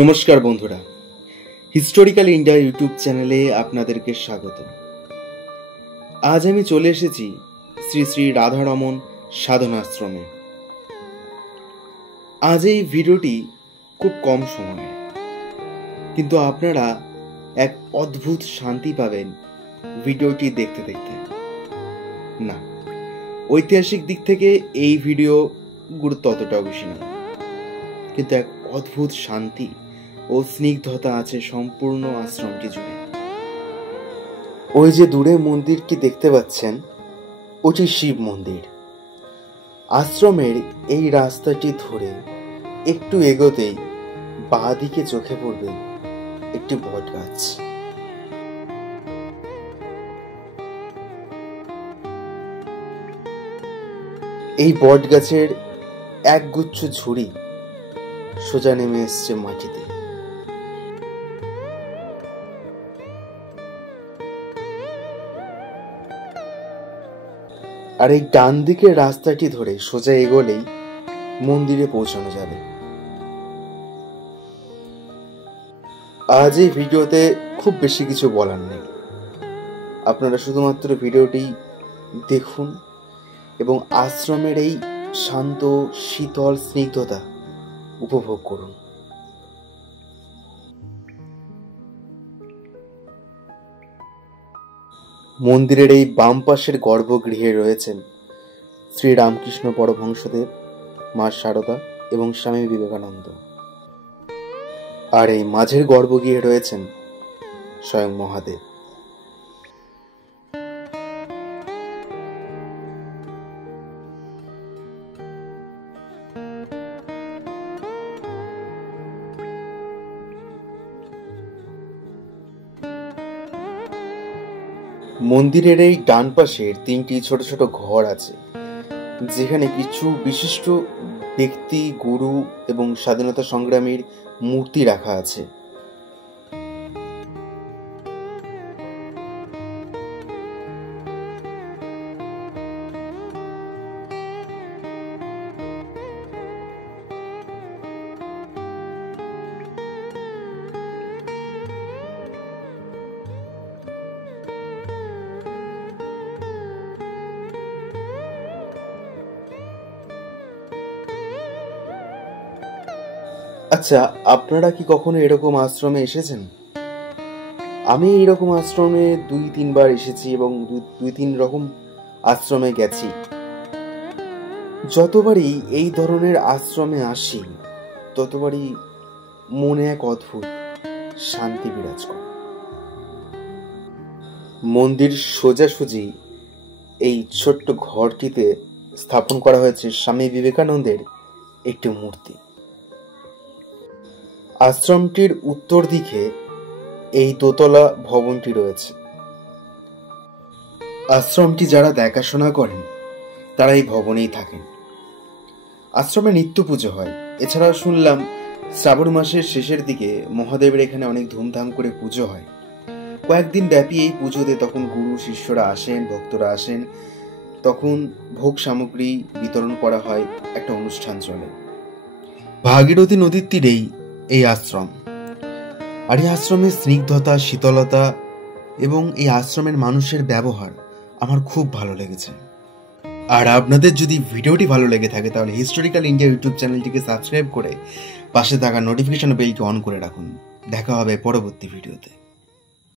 নমস্কার বন্ধুরা, historical India YouTube চ্যানেলে আপনাদেরকে স্বাগত। আজ আমি চলে এসেছি শ্রী শ্রী রাধারমণ সাধনাশ্রমে। আজ এই ভিডিওটি খুব কম সময়ে, কিন্তু আপনারা এক অদ্ভুত শান্তি পাবেন ভিডিওটি দেখতে দেখতে। না, ঐতিহাসিক দিক থেকে এই ভিডিও গুরুত্ব অতটাও বেশি নয়, কিন্তু এক অদ্ভুত শান্তি ও স্নিগ্ধতা আছে সম্পূর্ণ আশ্রমটি জুড়ে। ওই যে দূরে মন্দিরটি দেখতে পাচ্ছেন, ওটি শিব মন্দির। আশ্রমের এই রাস্তাটি ধরে একটু এগোতেই বাঁ দিকে চোখে পড়বে একটি বট গাছ। এই বট গাছের একগুচ্ছ ঝুড়ি সোজা নেমে এসছে মাটিতে। আর এই ডান দিকের রাস্তাটি ধরে সোজা এগোলেই মন্দিরে পৌঁছানো যাবে। আজ এই ভিডিওতে খুব বেশি কিছু বলার নেই, আপনারা শুধুমাত্র ভিডিওটি দেখুন এবং আশ্রমের এই শান্ত শীতল স্নিগ্ধতা উপভোগ করুন। মন্দিরের এই বাম পাশের গর্ভগৃহে রয়েছেন শ্রী রামকৃষ্ণ পরমহংসদেব, মা শারদা এবং স্বামী বিবেকানন্দ। আর এই মাঝের গর্ভগৃহে রয়েছেন স্বয়ং মহাদেব। মন্দিরের এই ডান পাশের তিনটি ছোট ছোট ঘর আছে, যেখানে কিছু বিশিষ্ট ব্যক্তি, গুরু এবং স্বাধীনতা সংগ্রামীর মূর্তি রাখা আছে। আচ্ছা, আপনারা কি কখনো এরকম আশ্রমে এসেছেন? আমি এইরকম আশ্রমে 2-3 বার এসেছি এবং 2-3 রকম আশ্রমে গেছি। যতবারই এই ধরনের আশ্রমে আসি, ততবারই মনে এক অদ্ভুত শান্তি বিরাজ করে। মন্দির সোজাসুজি এই ছোট্ট ঘরটিতে স্থাপন করা হয়েছে স্বামী বিবেকানন্দের একটি মূর্তি। আশ্রমটির উত্তর দিকে এই দোতলা ভবনটি রয়েছে। আশ্রমটি যারা দেখাশোনা করেন তারা এই ভবনেই থাকেন। আশ্রমে নিত্য পুজো হয়। এছাড়াও শুনলাম শ্রাবণ মাসের শেষের দিকে মহাদেবের এখানে অনেক ধুমধাম করে পুজো হয়। কয়েকদিন ব্যাপী এই পুজোতে তখন গুরু শিষ্যরা আসেন, ভক্তরা আসেন, তখন ভোগ সামগ্রী বিতরণ করা হয়, একটা অনুষ্ঠান চলে। ভাগীরথী নদীর তীরেই এই আশ্রম। আর এই আশ্রমের স্নিগ্ধতা, শীতলতা এবং এই আশ্রমের মানুষের ব্যবহার আমার খুব ভালো লেগেছে। আর আপনাদের যদি ভিডিওটি ভালো লেগে থাকে তাহলে হিস্টোরিক্যাল ইন্ডিয়া ইউটিউব চ্যানেলটিকে সাবস্ক্রাইব করে পাশে থাকা নোটিফিকেশন বেলটি অন করে রাখুন। দেখা হবে পরবর্তী ভিডিওতে।